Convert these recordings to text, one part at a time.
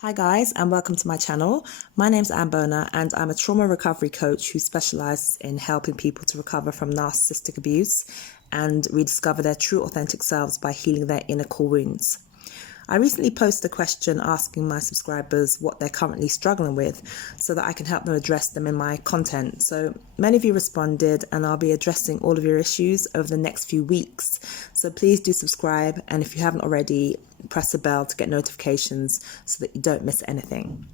Hi guys, and welcome to my channel. My name's Anne Boner and I'm a trauma recovery coach who specializes in helping people to recover from narcissistic abuse and rediscover their true authentic selves by healing their inner core wounds. I recently posted a question asking my subscribers what they're currently struggling with so that I can help them address them in my content. So many of you responded and I'll be addressing all of your issues over the next few weeks. So please do subscribe, and if you haven't already, press the bell to get notifications so that you don't miss anything.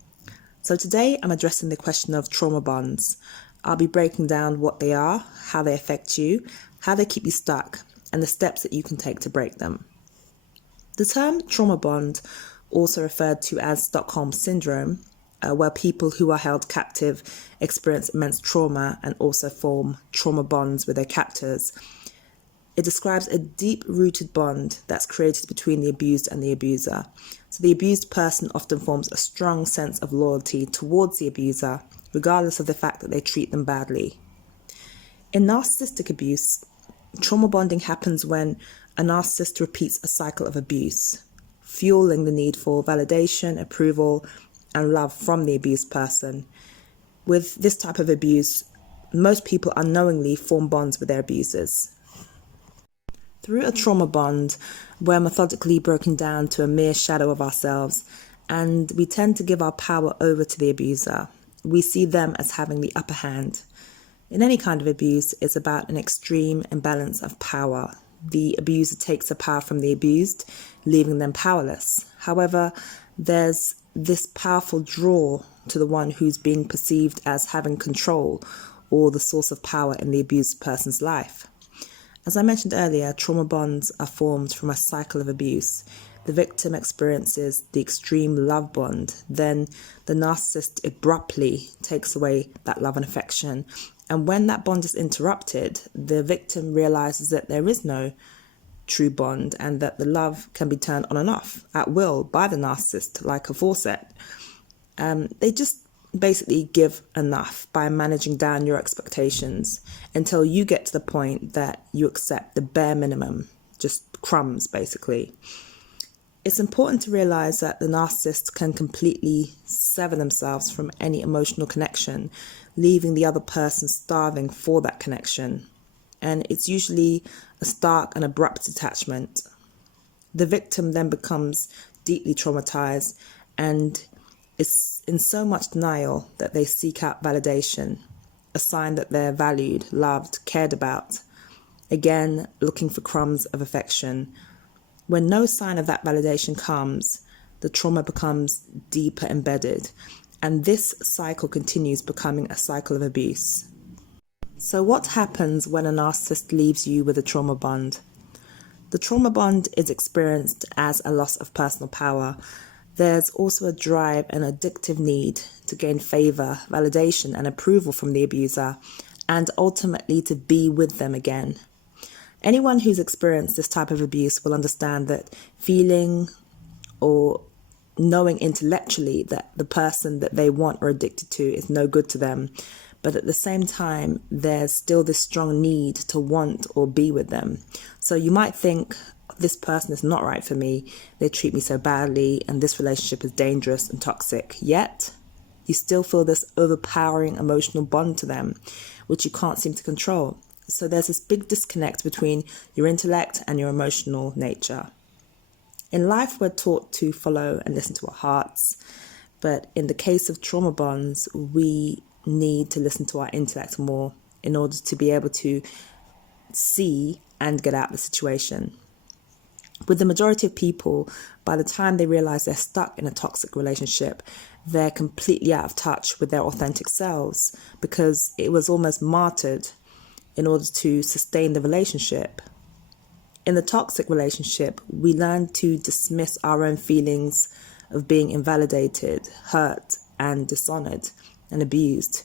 So today I'm addressing the question of trauma bonds. I'll be breaking down what they are, how they affect you, how they keep you stuck, and the steps that you can take to break them. The term trauma bond, also referred to as Stockholm Syndrome, where people who are held captive experience immense trauma and also form trauma bonds with their captors. It describes a deep-rooted bond that's created between the abused and the abuser. So the abused person often forms a strong sense of loyalty towards the abuser, regardless of the fact that they treat them badly. In narcissistic abuse, trauma bonding happens when a narcissist repeats a cycle of abuse, fueling the need for validation, approval, and love from the abused person. With this type of abuse, most people unknowingly form bonds with their abusers. Through a trauma bond, we're methodically broken down to a mere shadow of ourselves, and we tend to give our power over to the abuser. We see them as having the upper hand. In any kind of abuse, it's about an extreme imbalance of power. The abuser takes the power from the abused, leaving them powerless. However, there's this powerful draw to the one who's being perceived as having control or the source of power in the abused person's life. As I mentioned earlier, trauma bonds are formed from a cycle of abuse. The victim experiences the extreme love bond, then the narcissist abruptly takes away that love and affection. And when that bond is interrupted, the victim realizes that there is no true bond and that the love can be turned on and off at will by the narcissist like a faucet. They just basically give enough by managing down your expectations until you get to the point that you accept the bare minimum, just crumbs basically. It's important to realize that the narcissist can completely sever themselves from any emotional connection, leaving the other person starving for that connection. And it's usually a stark and abrupt detachment. The victim then becomes deeply traumatized and is in so much denial that they seek out validation, a sign that they're valued, loved, cared about. Again, looking for crumbs of affection. When no sign of that validation comes, the trauma becomes deeper embedded, and this cycle continues, becoming a cycle of abuse. So what happens when a narcissist leaves you with a trauma bond? The trauma bond is experienced as a loss of personal power. There's also a drive and addictive need to gain favor, validation, and approval from the abuser, and ultimately to be with them again. Anyone who's experienced this type of abuse will understand that feeling or knowing intellectually that the person that they want or are addicted to is no good to them, but at the same time, there's still this strong need to want or be with them. So you might think, this person is not right for me, they treat me so badly, and this relationship is dangerous and toxic. Yet, you still feel this overpowering emotional bond to them, which you can't seem to control. So there's this big disconnect between your intellect and your emotional nature. In life, we're taught to follow and listen to our hearts, but in the case of trauma bonds, we need to listen to our intellect more in order to be able to see and get out of the situation. With the majority of people, by the time they realize they're stuck in a toxic relationship, they're completely out of touch with their authentic selves because it was almost martyred in order to sustain the relationship. In the toxic relationship, we learn to dismiss our own feelings of being invalidated, hurt, and dishonored and abused.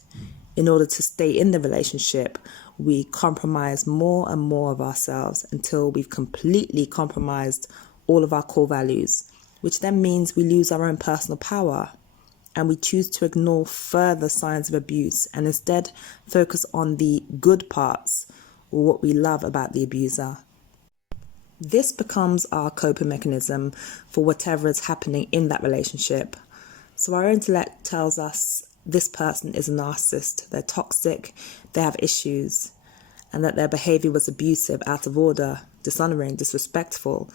In order to stay in the relationship, we compromise more and more of ourselves until we've completely compromised all of our core values, which then means we lose our own personal power. And we choose to ignore further signs of abuse and instead focus on the good parts or what we love about the abuser. This becomes our coping mechanism for whatever is happening in that relationship. So our intellect tells us this person is a narcissist, they're toxic, they have issues, and that their behavior was abusive, out of order, dishonoring, disrespectful,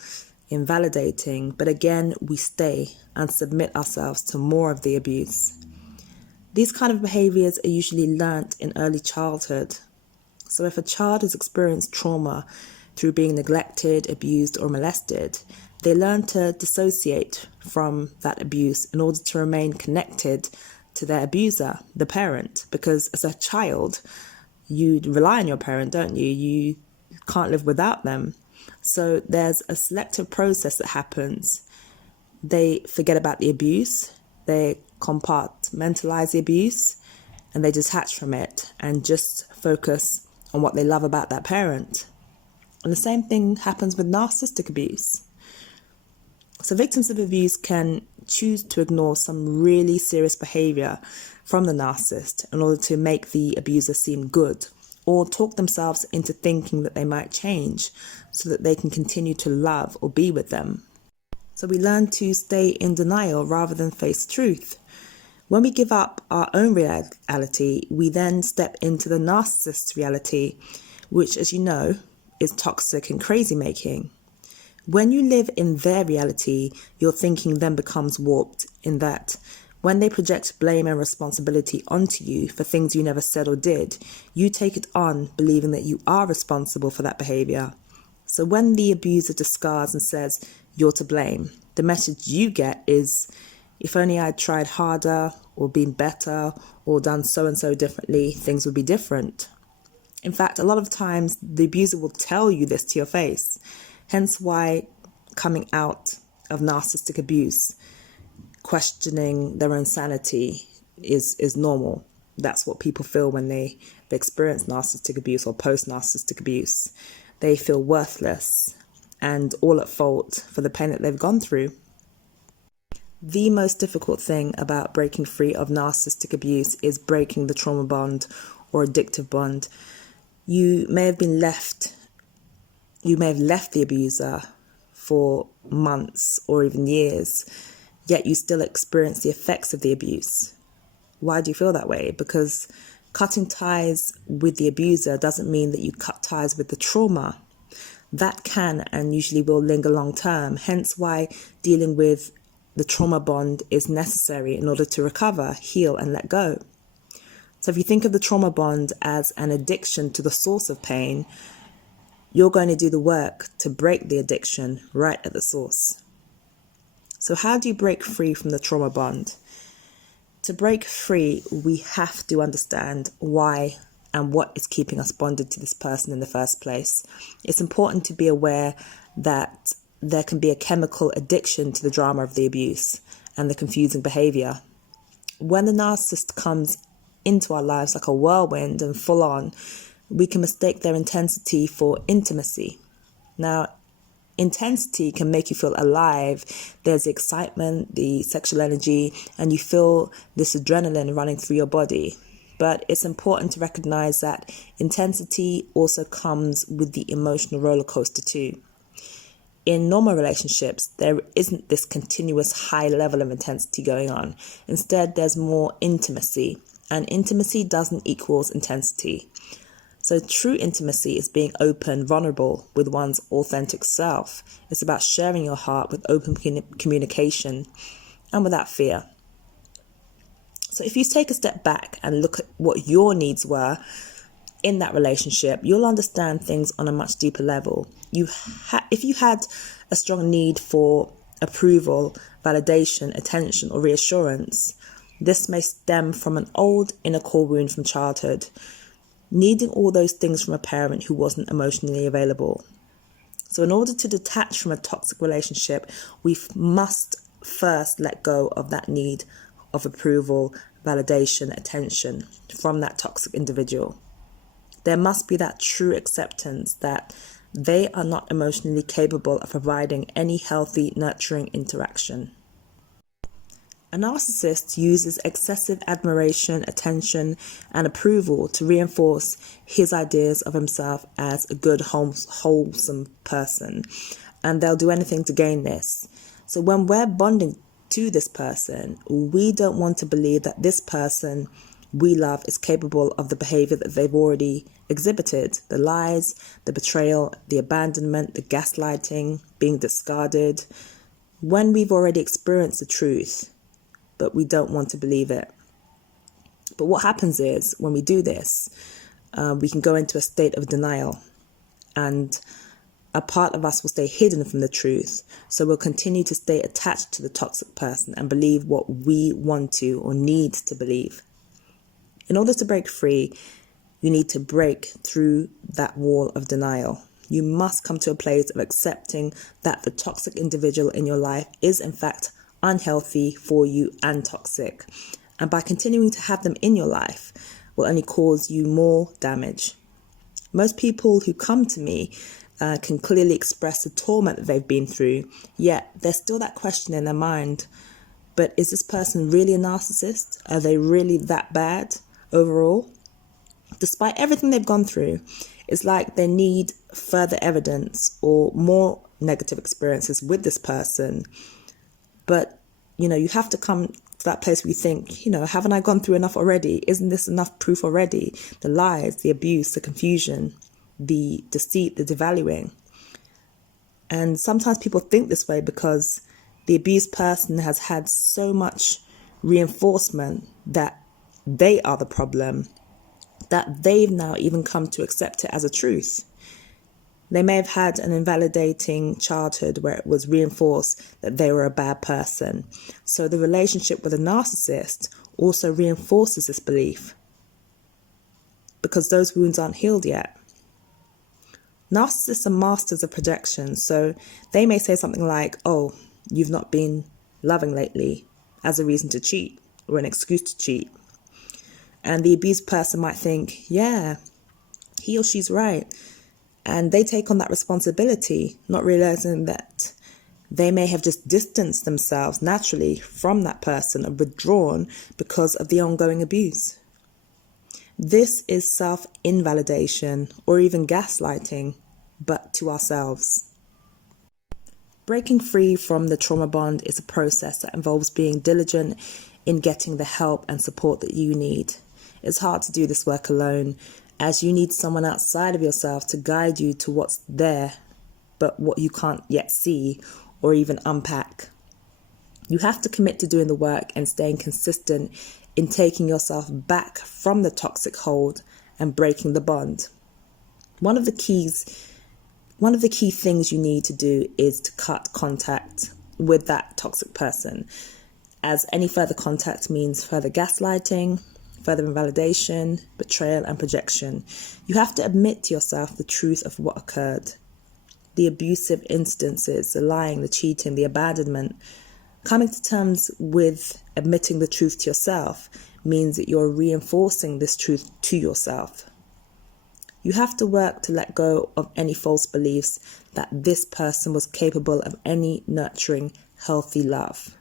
invalidating. But again, we stay and submit ourselves to more of the abuse. These kind of behaviors are usually learnt in early childhood. So if a child has experienced trauma through being neglected, abused, or molested, they learn to dissociate from that abuse in order to remain connected to their abuser, the parent. Because as a child, you rely on your parent, don't you? You can't live without them. So there's a selective process that happens. They forget about the abuse, they compartmentalize the abuse, and they detach from it and just focus on what they love about that parent. And the same thing happens with narcissistic abuse. So victims of abuse can choose to ignore some really serious behavior from the narcissist in order to make the abuser seem good, or talk themselves into thinking that they might change so that they can continue to love or be with them. So we learn to stay in denial rather than face truth. When we give up our own reality, we then step into the narcissist's reality, which, as you know, is toxic and crazy making. When you live in their reality, your thinking then becomes warped in that when they project blame and responsibility onto you for things you never said or did, you take it on believing that you are responsible for that behavior. So when the abuser discards and says you're to blame, the message you get is, if only I'd tried harder or been better or done so and so differently, things would be different. In fact, a lot of times the abuser will tell you this to your face. Hence why coming out of narcissistic abuse, questioning their own sanity is normal. That's what people feel when they experience narcissistic abuse or post-narcissistic abuse. They feel worthless and all at fault for the pain that they've gone through. The most difficult thing about breaking free of narcissistic abuse is breaking the trauma bond or addictive bond. You may have left the abuser for months or even years, yet you still experience the effects of the abuse. Why do you feel that way? Because cutting ties with the abuser doesn't mean that you cut ties with the trauma. That can and usually will linger long term, hence why dealing with the trauma bond is necessary in order to recover, heal, and let go. So if you think of the trauma bond as an addiction to the source of pain, you're going to do the work to break the addiction right at the source. So how do you break free from the trauma bond? To break free, we have to understand why and what is keeping us bonded to this person in the first place. It's important to be aware that there can be a chemical addiction to the drama of the abuse and the confusing behavior. When the narcissist comes into our lives like a whirlwind and full on, we can mistake their intensity for intimacy. Now, intensity can make you feel alive. There's the excitement, the sexual energy, and you feel this adrenaline running through your body. But it's important to recognize that intensity also comes with the emotional roller coaster too. In normal relationships, there isn't this continuous high level of intensity going on. Instead, there's more intimacy, and intimacy doesn't equal intensity. So true intimacy is being open, vulnerable with one's authentic self. It's about sharing your heart with open communication and without fear. So if you take a step back and look at what your needs were in that relationship, you'll understand things on a much deeper level. If you had a strong need for approval, validation, attention, or reassurance, this may stem from an old inner core wound from childhood, needing all those things from a parent who wasn't emotionally available. So in order to detach from a toxic relationship, we must first let go of that need of approval, validation, attention from that toxic individual. There must be that true acceptance that they are not emotionally capable of providing any healthy, nurturing interaction. A narcissist uses excessive admiration, attention, and approval to reinforce his ideas of himself as a good, wholesome person. And they'll do anything to gain this. So when we're bonding to this person. We don't want to believe that this person we love is capable of the behavior that they've already exhibited. The lies, the betrayal, the abandonment, the gaslighting, being discarded. When we've already experienced the truth, but we don't want to believe it. But what happens is when we do this, we can go into a state of denial, and a part of us will stay hidden from the truth. So we'll continue to stay attached to the toxic person and believe what we want to or need to believe. In order to break free, you need to break through that wall of denial. You must come to a place of accepting that the toxic individual in your life is in fact unhealthy for you and toxic. And by continuing to have them in your life will only cause you more damage. Most people who come to me can clearly express the torment that they've been through, yet there's still that question in their mind. But is this person really a narcissist? Are they really that bad overall? Despite everything they've gone through, it's like they need further evidence or more negative experiences with this person. But, you have to come to that place where you think, haven't I gone through enough already? Isn't this enough proof already? The lies, the abuse, the confusion, the deceit, the devaluing. And sometimes people think this way because the abused person has had so much reinforcement that they are the problem, that they've now even come to accept it as a truth. They may have had an invalidating childhood where it was reinforced that they were a bad person. So the relationship with a narcissist also reinforces this belief because those wounds aren't healed yet. Narcissists are masters of projection, so they may say something like, "Oh, you've not been loving lately," as a reason to cheat or an excuse to cheat. And the abused person might think, yeah, he or she's right. And they take on that responsibility, not realizing that they may have just distanced themselves naturally from that person or withdrawn because of the ongoing abuse. This is self-invalidation or even gaslighting, but to ourselves. Breaking free from the trauma bond is a process that involves being diligent in getting the help and support that you need. It's hard to do this work alone, as you need someone outside of yourself to guide you to what's there, but what you can't yet see or even unpack. You have to commit to doing the work and staying consistent in taking yourself back from the toxic hold and breaking the bond. One of the key things you need to do is to cut contact with that toxic person, as any further contact means further gaslighting, further invalidation, betrayal, and projection. You have to admit to yourself the truth of what occurred. The abusive instances, the lying, the cheating, the abandonment. Coming to terms with admitting the truth to yourself means that you're reinforcing this truth to yourself. You have to work to let go of any false beliefs that this person was capable of any nurturing, healthy love.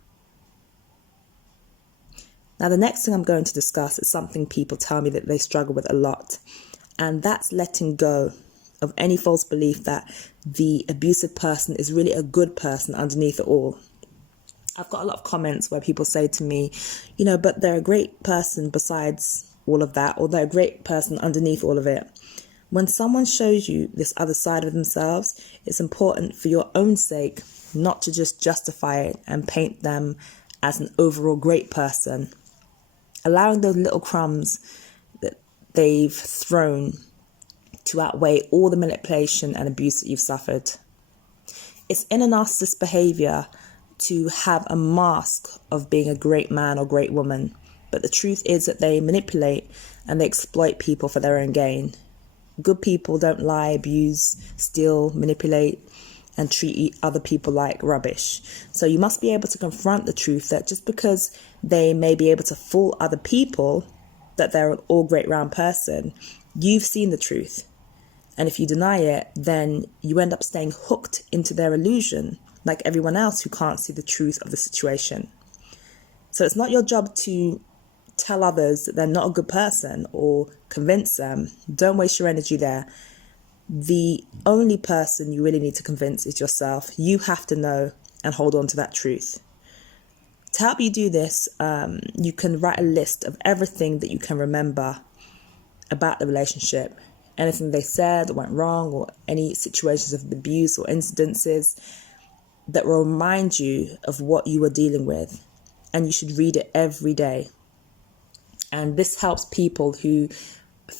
Now, the next thing I'm going to discuss is something people tell me that they struggle with a lot, and that's letting go of any false belief that the abusive person is really a good person underneath it all. I've got a lot of comments where people say to me, but they're a great person besides all of that, or they're a great person underneath all of it. When someone shows you this other side of themselves, it's important for your own sake not to just justify it and paint them as an overall great person. Allowing those little crumbs that they've thrown to outweigh all the manipulation and abuse that you've suffered. It's inner narcissist behavior to have a mask of being a great man or great woman, but the truth is that they manipulate and they exploit people for their own gain. Good people don't lie, abuse, steal, manipulate, and treat other people like rubbish. So you must be able to confront the truth that just because they may be able to fool other people that they're an all great round person, you've seen the truth. And if you deny it, then you end up staying hooked into their illusion, like everyone else who can't see the truth of the situation. So it's not your job to tell others that they're not a good person or convince them. Don't waste your energy there. The only person you really need to convince is yourself. You have to know and hold on to that truth. To help you do this, you can write a list of everything that you can remember about the relationship, anything they said that went wrong, or any situations of abuse or incidences that will remind you of what you were dealing with. And you should read it every day. And this helps people who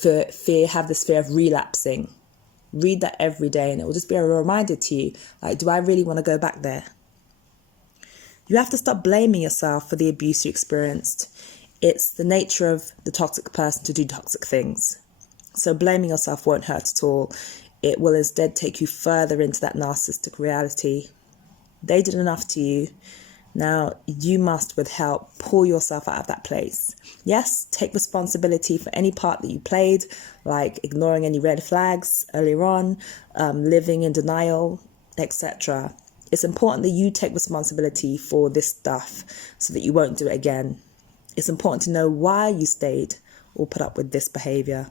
have this fear of relapsing. Read that every day, and it will just be a reminder to you, like, do I really want to go back there? You have to stop blaming yourself for the abuse you experienced. It's the nature of the toxic person to do toxic things. So blaming yourself won't hurt at all. It will instead take you further into that narcissistic reality. They did enough to you. Now you must, with help, pull yourself out of that place. Yes, take responsibility for any part that you played, like ignoring any red flags earlier on, living in denial, etc. It's important that you take responsibility for this stuff so that you won't do it again. It's important to know why you stayed or put up with this behavior.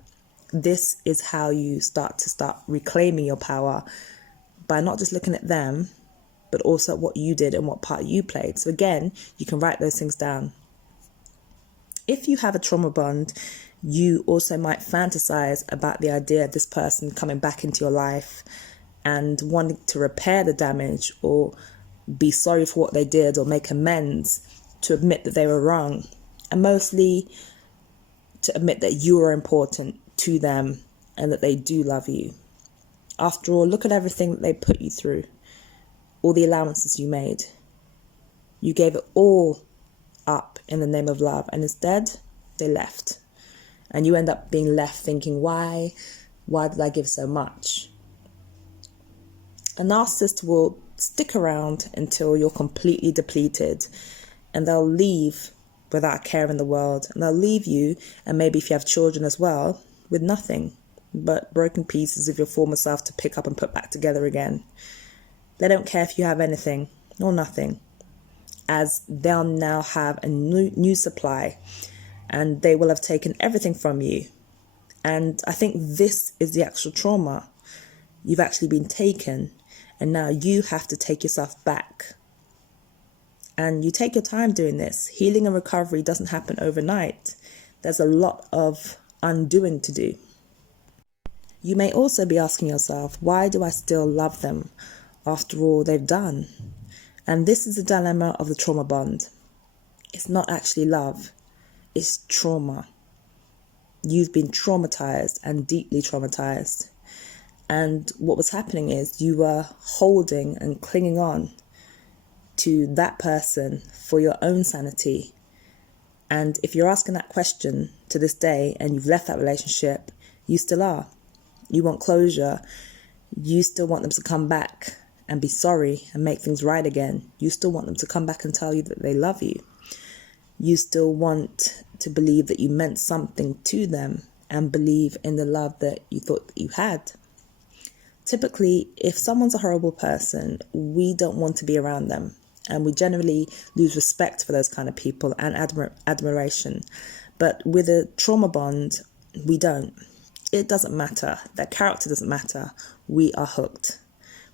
This is how you start reclaiming your power, by not just looking at them, but also what you did and what part you played. So again, you can write those things down. If you have a trauma bond, you also might fantasize about the idea of this person coming back into your life and wanting to repair the damage, or be sorry for what they did, or make amends, to admit that they were wrong, and mostly to admit that you are important to them and that they do love you. After all, look at everything that they put you through, all the allowances you made. You gave it all up in the name of love, and instead they left. And you end up being left thinking, why did I give so much? A narcissist will stick around until you're completely depleted, and they'll leave without a care in the world. And they'll leave you, and maybe if you have children as well, with nothing but broken pieces of your former self to pick up and put back together again. They don't care if you have anything or nothing, as they'll now have a new supply, and they will have taken everything from you. And I think this is the actual trauma. You've actually been taken, and now you have to take yourself back. And you take your time doing this. Healing and recovery doesn't happen overnight. There's a lot of undoing to do. You may also be asking yourself, why do I still love them after all they've done? And this is the dilemma of the trauma bond. It's not actually love, it's trauma. You've been traumatized, and deeply traumatized. And what was happening is you were holding and clinging on to that person for your own sanity. And if you're asking that question to this day and you've left that relationship, you still are. You want closure. You still want them to come back and be sorry and make things right again. You still want them to come back and tell you that they love you. You still want to believe that you meant something to them and believe in the love that you thought that you had. Typically, if someone's a horrible person, we don't want to be around them. And we generally lose respect for those kind of people and admiration. But with a trauma bond, we don't. It doesn't matter. Their character doesn't matter. We are hooked.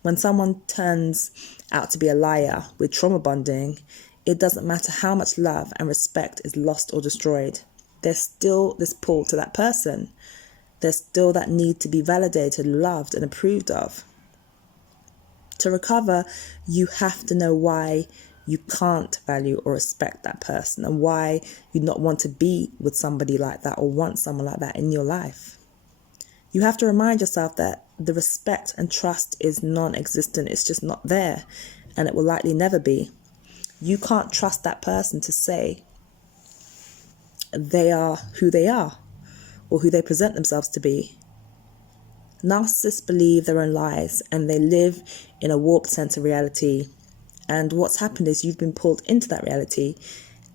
When someone turns out to be a liar with trauma bonding, it doesn't matter how much love and respect is lost or destroyed. There's still this pull to that person. There's still that need to be validated, loved, and approved of. To recover, you have to know why you can't value or respect that person, and why you not want to be with somebody like that or want someone like that in your life. You have to remind yourself that the respect and trust is non-existent. It's just not there, and it will likely never be. You can't trust that person to say they are who they are or who they present themselves to be. Narcissists believe their own lies, and they live in a warped sense of reality. And what's happened is you've been pulled into that reality,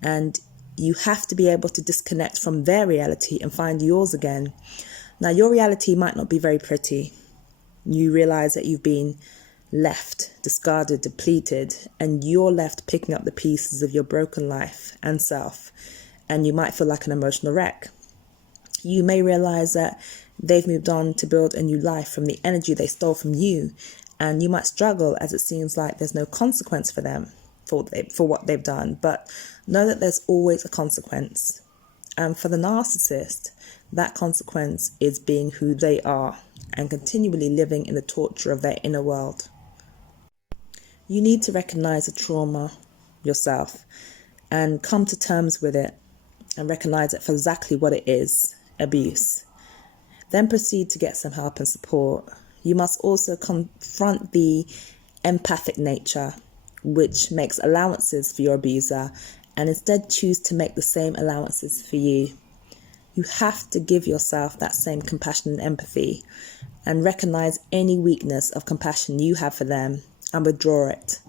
and you have to be able to disconnect from their reality and find yours again. Now, your reality might not be very pretty. You realize that you've been left, discarded, depleted, and you're left picking up the pieces of your broken life and self, and you might feel like an emotional wreck. You may realize that they've moved on to build a new life from the energy they stole from you, and you might struggle as it seems like there's no consequence for them for what they've done, but know that there's always a consequence. And for the narcissist, that consequence is being who they are and continually living in the torture of their inner world. You need to recognize the trauma yourself and come to terms with it and recognize it for exactly what it is, abuse. Then proceed to get some help and support. You must also confront the empathic nature, which makes allowances for your abuser, and instead choose to make the same allowances for you. You have to give yourself that same compassion and empathy and recognize any weakness of compassion you have for them and withdraw it.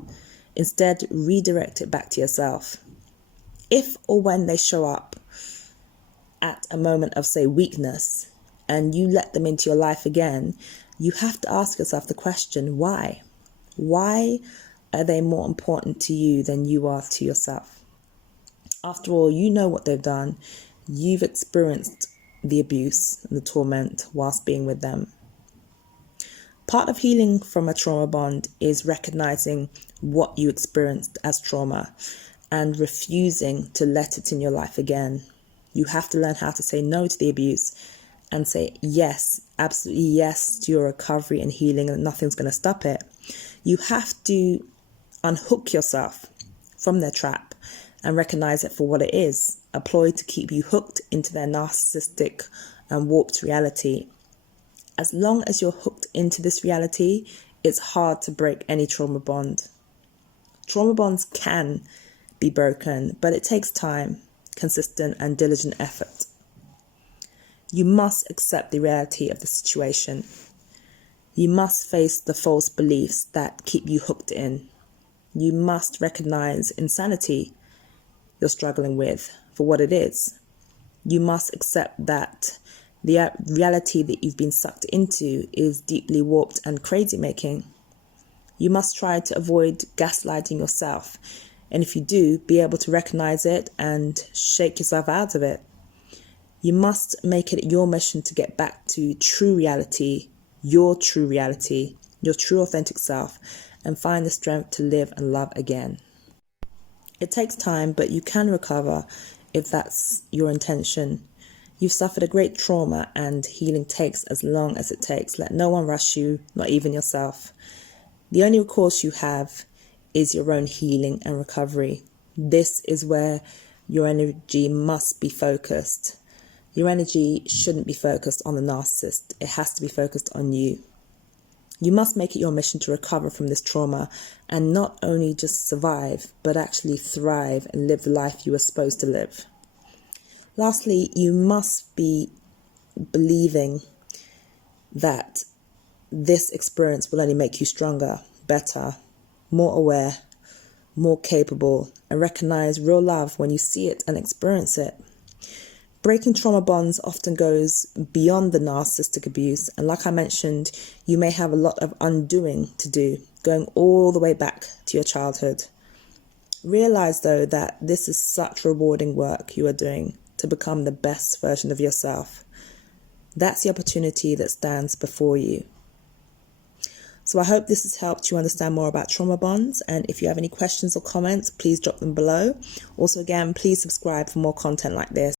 Instead, redirect it back to yourself. If or when they show up at a moment of, say, weakness, and you let them into your life again, you have to ask yourself the question, why? Why are they more important to you than you are to yourself? After all, you know what they've done. You've experienced the abuse and the torment whilst being with them. Part of healing from a trauma bond is recognizing what you experienced as trauma and refusing to let it in your life again. You have to learn how to say no to the abuse and say yes, absolutely yes to your recovery and healing, and nothing's going to stop it. You have to unhook yourself from their trap and recognize it for what it is, a ploy to keep you hooked into their narcissistic and warped reality. As long as you're hooked into this reality, it's hard to break any trauma bond. Trauma bonds can be broken, but it takes time, consistent and diligent effort. You must accept the reality of the situation. You must face the false beliefs that keep you hooked in. You must recognize insanity you're struggling with for what it is. You must accept that the reality that you've been sucked into is deeply warped and crazy making. You must try to avoid gaslighting yourself. And if you do, be able to recognize it and shake yourself out of it. You must make it your mission to get back to true reality, your true authentic self, and find the strength to live and love again. It takes time, but you can recover if that's your intention. You've suffered a great trauma and healing takes as long as it takes. Let no one rush you, not even yourself. The only recourse you have is your own healing and recovery. This is where your energy must be focused. Your energy shouldn't be focused on the narcissist. It has to be focused on you. You must make it your mission to recover from this trauma and not only just survive, but actually thrive and live the life you were supposed to live. Lastly, you must be believing that this experience will only make you stronger, better, more aware, more capable, and recognize real love when you see it and experience it. Breaking trauma bonds often goes beyond the narcissistic abuse, and like I mentioned, you may have a lot of undoing to do, going all the way back to your childhood. Realize though that this is such rewarding work you are doing to become the best version of yourself. That's the opportunity that stands before you. So I hope this has helped you understand more about trauma bonds, and if you have any questions or comments, please drop them below. Also, again, please subscribe for more content like this.